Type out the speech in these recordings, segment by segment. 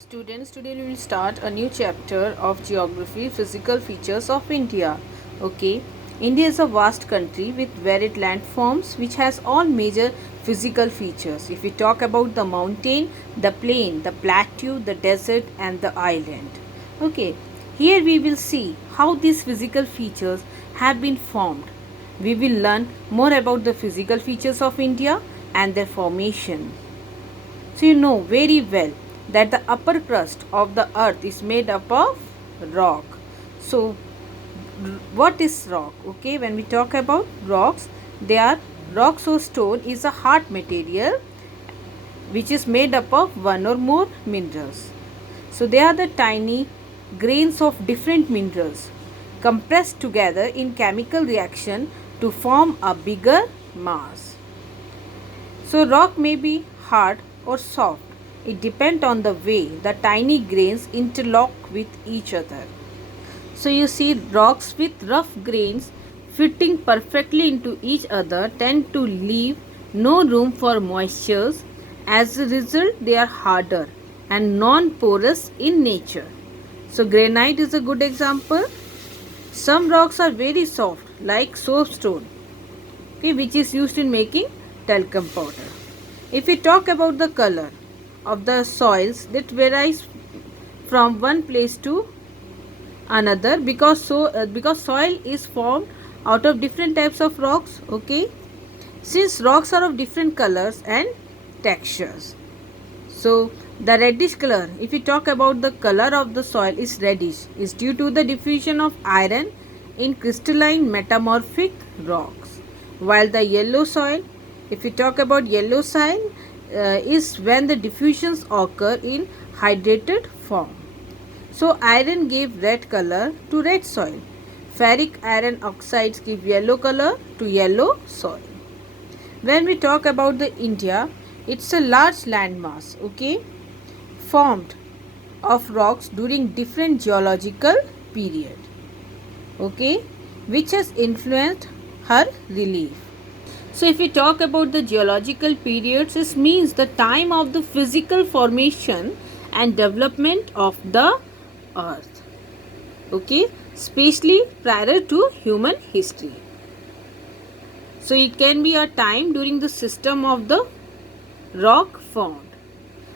Students, today we will start a new chapter of geography, physical features of India. Okay, India is a vast country with varied landforms which has all major physical features. If we talk about the mountain, the plain, the plateau, the desert, and the island. Okay, here we will see how these physical features have been formed. We will learn more about the physical features of India and their formation. So you know very well that the upper crust of the earth is made up of rock. So what is rock? Okay, when we talk about rocks, they are rocks or stone is a hard material which is made up of one or more minerals. So they are the tiny grains of different minerals compressed together in chemical reaction to form a bigger mass. So rock may be hard or soft. It depends on the way the tiny grains interlock with each other. So you see rocks with rough grains fitting perfectly into each other tend to leave no room for moisture. As a result, they are harder and non-porous in nature. So granite is a good example. Some rocks are very soft like soapstone, okay, which is used in making talcum powder. If we talk about the color of the soils, that varies from one place to another because soil is formed out of different types of rocks. Okay, since rocks are of different colors and textures. So the reddish color, if we talk about the color of the soil is reddish, is due to the diffusion of iron in crystalline metamorphic rocks, while the yellow soil, if we talk about yellow soil, is when the diffusions occur in hydrated form. So iron gave red color to red soil. Ferric iron oxides give yellow color to yellow soil. When we talk about the India, it's a large landmass, okay, formed of rocks during different geological period, okay, which has influenced her relief. So if we talk about the geological periods, this means the time of the physical formation and development of the earth, okay, especially prior to human history. So it can be a time during the system of the rock formed.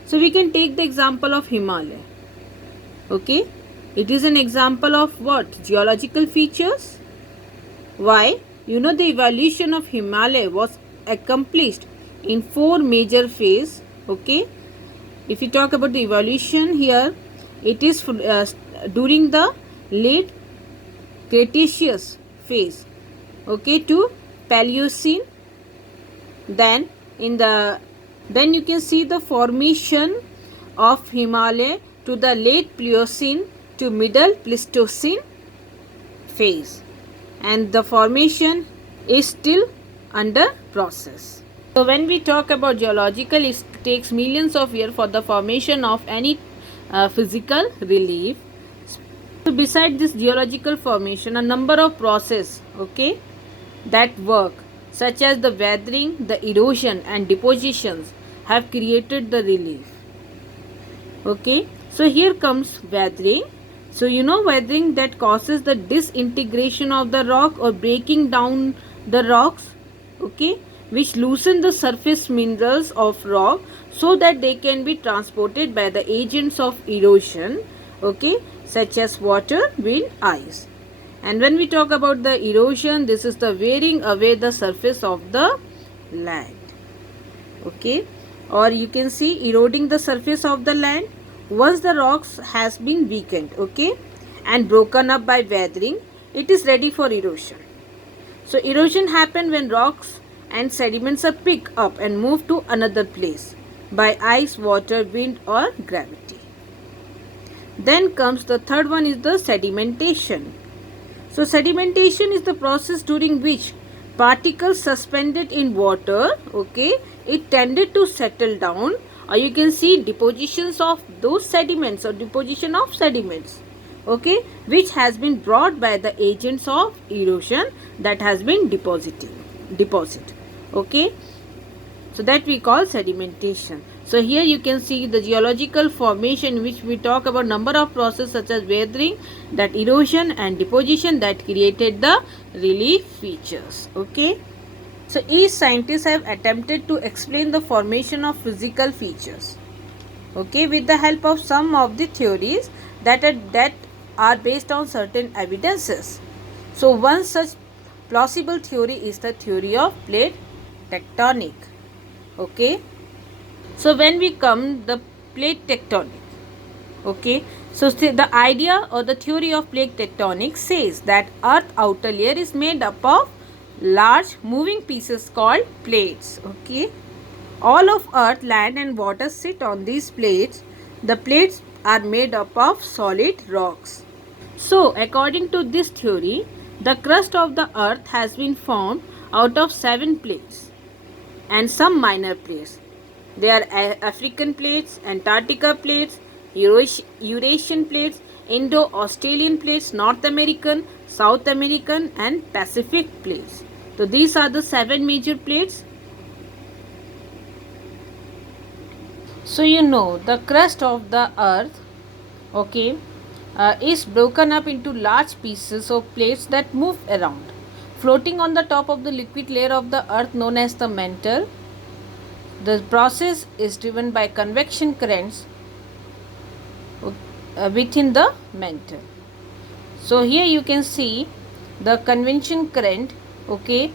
So we can take the example of Himalaya, okay, it is an example of what? Geological features. Why? You know, the evolution of Himalaya was accomplished in 4 major phases. Okay, if you talk about the evolution here, it is during the late Cretaceous phase, okay, to Paleocene. Then you can see the formation of Himalaya to the late Pliocene to middle Pleistocene phase, and the formation is still under process. So when we talk about geological, it takes millions of years for the formation of any physical relief. So beside this geological formation, a number of processes, okay, that work, such as the weathering, the erosion and depositions have created the relief. Okay, so here comes weathering. So you know, weathering that causes the disintegration of the rock or breaking down the rocks, okay, which loosen the surface minerals of rock so that they can be transported by the agents of erosion, okay, such as water, wind, ice. And when we talk about the erosion, this is the wearing away the surface of the land, okay, or you can see eroding the surface of the land. Once the rocks has been weakened, okay, and broken up by weathering, it is ready for erosion. So erosion happens when rocks and sediments are picked up and moved to another place by ice, water, wind or gravity. Then comes the third one is the sedimentation. So sedimentation is the process during which particles suspended in water, okay, it tended to settle down, or you can see depositions of those sediments or deposition of sediments, okay, which has been brought by the agents of erosion that has been deposit, okay, so that we call sedimentation. So here you can see the geological formation, which we talk about number of processes such as weathering, that erosion and deposition that created the relief features. Okay. So each scientist have attempted to explain the formation of physical features, okay, with the help of some of the theories that are based on certain evidences. So one such plausible theory is the theory of plate tectonic. Okay. So when we come the plate tectonic, okay, so the idea or the theory of plate tectonic says that earth outer layer is made up of large moving pieces called plates. Okay, all of earth, land and water sit on these plates. The plates are made up of solid rocks. So according to this theory, the crust of the earth has been formed out of 7 plates and some minor plates. They are African plates, Antarctica plates, Eurasian plates, Indo-Australian plates, North American, South American and Pacific plates. So these are the 7 major plates. So you know the crust of the earth, okay, is broken up into large pieces of plates that move around, floating on the top of the liquid layer of the earth known as the mantle. The process is driven by convection currents within the mantle. So here you can see the convection current, okay,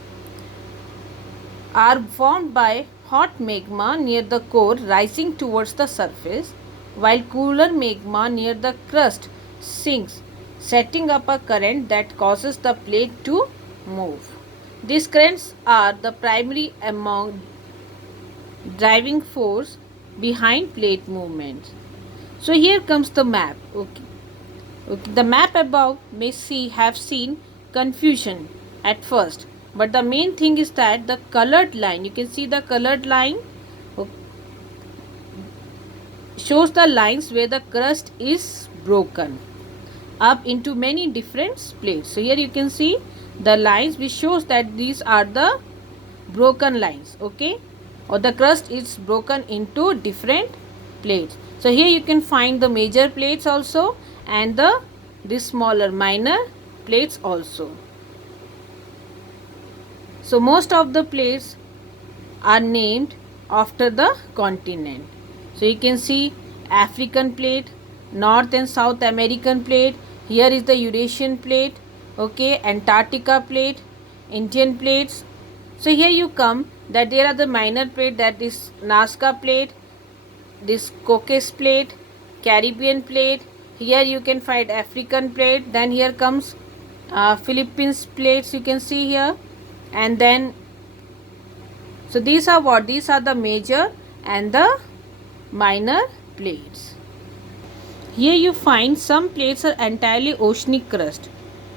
are formed by hot magma near the core rising towards the surface, while cooler magma near the crust sinks, setting up a current that causes the plate to move. These currents are the primary among driving force behind plate movements. So here comes the map. Okay. The map above may have seen confusion at first, but the main thing is that the colored line, you can see the colored line, shows the lines where the crust is broken up into many different plates. So here you can see the lines which shows that these are the broken lines, okay, or the crust is broken into different plates. So here you can find the major plates also and the smaller minor plates also. So most of the plates are named after the continent. So you can see African plate, North and South American plate, here is the Eurasian plate, okay, Antarctica plate, Indian plates. So here you come that there are the minor plate, that is Nazca plate, this Caucasus plate, Caribbean plate. Here you can find African plate. Then here comes Philippines plates, you can see here. And then, so these are what? These are the major and the minor plates. Here you find some plates are entirely oceanic crust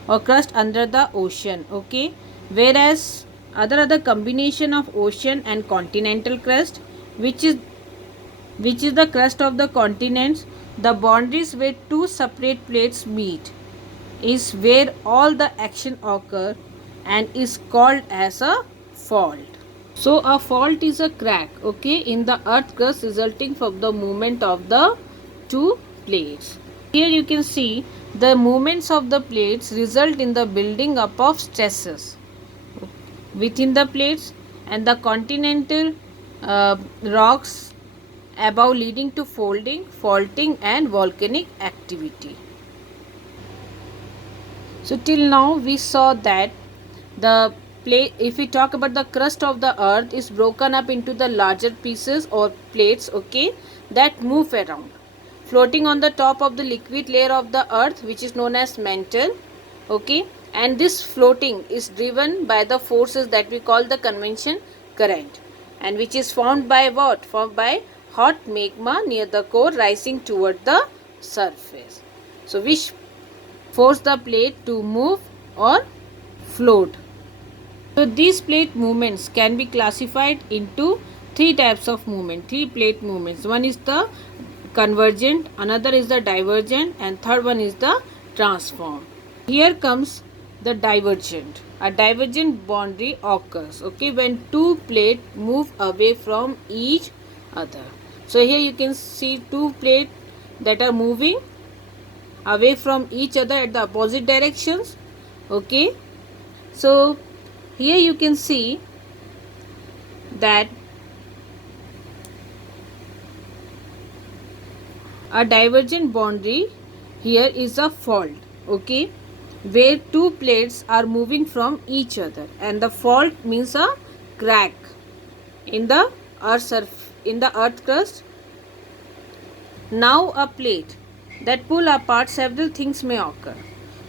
or crust under the ocean, okay, whereas other are the combination of ocean and continental crust, which is the crust of the continents. The boundaries where two separate plates meet is where all the action occur and is called as a fault. So a fault is a crack, okay, in the earth crust resulting from the movement of the two plates. Here you can see the movements of the plates result in the building up of stresses within the plates and the continental rocks above, leading to folding, faulting and volcanic activity. So till now we saw that the plate, if we talk about the crust of the earth, is broken up into the larger pieces or plates, okay, that move around, floating on the top of the liquid layer of the earth, which is known as mantle, okay, and this floating is driven by the forces that we call the convection current, and which is formed by what? Formed by hot magma near the core rising toward the surface. So which force the plate to move or float. So these plate movements can be classified into three types of movement, three plate movements. One is the convergent, another is the divergent, and third one is the transform. Here comes the divergent. A divergent boundary occurs, okay, when two plates move away from each other. So here you can see two plates that are moving away from each other at the opposite directions. Okay, so here you can see that a divergent boundary here is a fault. Okay, where two plates are moving from each other, and the fault means a crack in the earth crust. Now a plate that pull apart, several things may occur.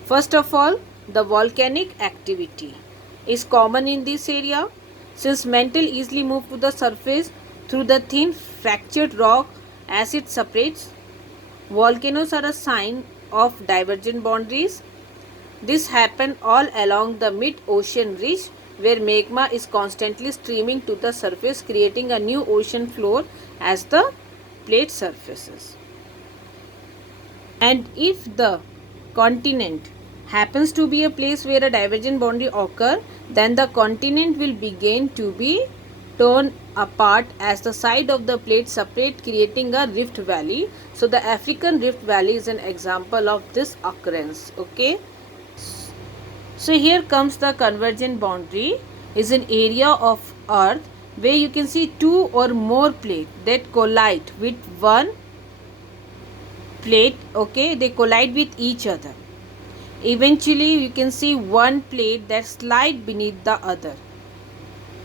First of all, the volcanic activity is common in this area, since mantle easily move to the surface through the thin fractured rock as it separates. Volcanoes are a sign of divergent boundaries. This happens all along the mid-ocean ridge, where magma is constantly streaming to the surface, creating a new ocean floor as the plate surfaces. And if the continent happens to be a place where a divergent boundary occurs, then the continent will begin to be torn apart as the side of the plate separate, creating a rift valley. So the African Rift Valley is an example of this occurrence. Okay, so here comes the convergent boundary, is an area of earth where you can see two or more plates that collide with one plate. Okay, they collide with each other. Eventually you can see one plate that slide beneath the other,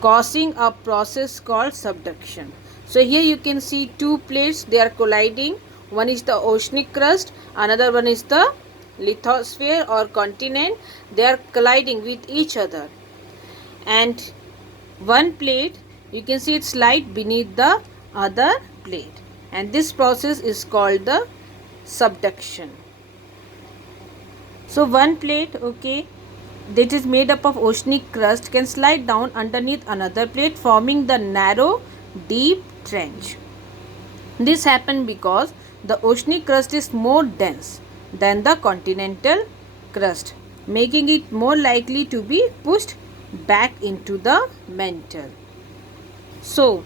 causing a process called subduction. So here you can see two plates, they are colliding. One is the oceanic crust, another one is the lithosphere or continent. They are colliding with each other, and one plate you can see it slide beneath the other plate, and this process is called the subduction. So one plate, okay, that is made up of oceanic crust can slide down underneath another plate, forming the narrow deep trench. This happens because the oceanic crust is more dense than the continental crust, making it more likely to be pushed back into the mantle. So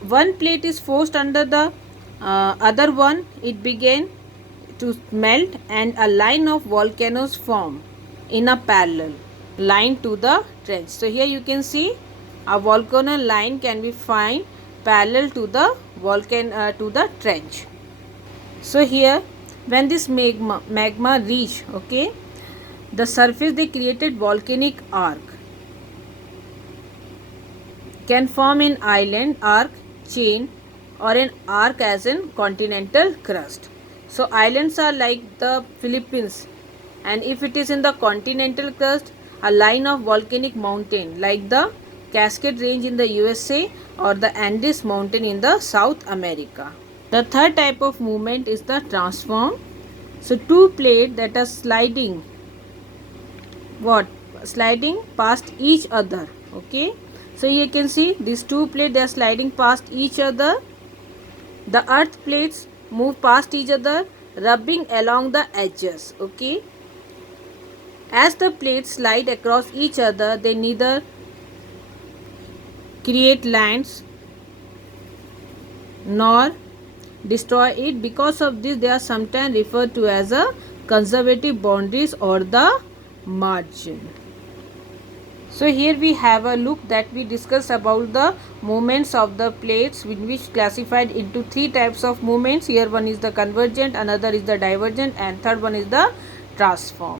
one plate is forced under the other one, it began to melt, and a line of volcanoes form in a parallel line to the trench. So here you can see a volcano line can be found parallel to the to the trench. So here when this magma reach, okay, the surface, they created volcanic arc, can form an island arc chain or an arc as in continental crust. So islands are like the Philippines, and if it is in the continental crust, a line of volcanic mountain like the Cascade Range in the USA or the Andes mountain in the South America. The third type of movement is the transform. So two plates that are sliding past each other. Okay, so you can see these two plates, they are sliding past each other. The earth plates move past each other, rubbing along the edges. Okay, as the plates slide across each other, they neither create lands nor destroy it. Because of this, they are sometimes referred to as a conservative boundaries or the margin. So here we have a look that we discussed about the movements of the plates, which classified into three types of movements. Here one is the convergent, another is the divergent, and third one is the transform.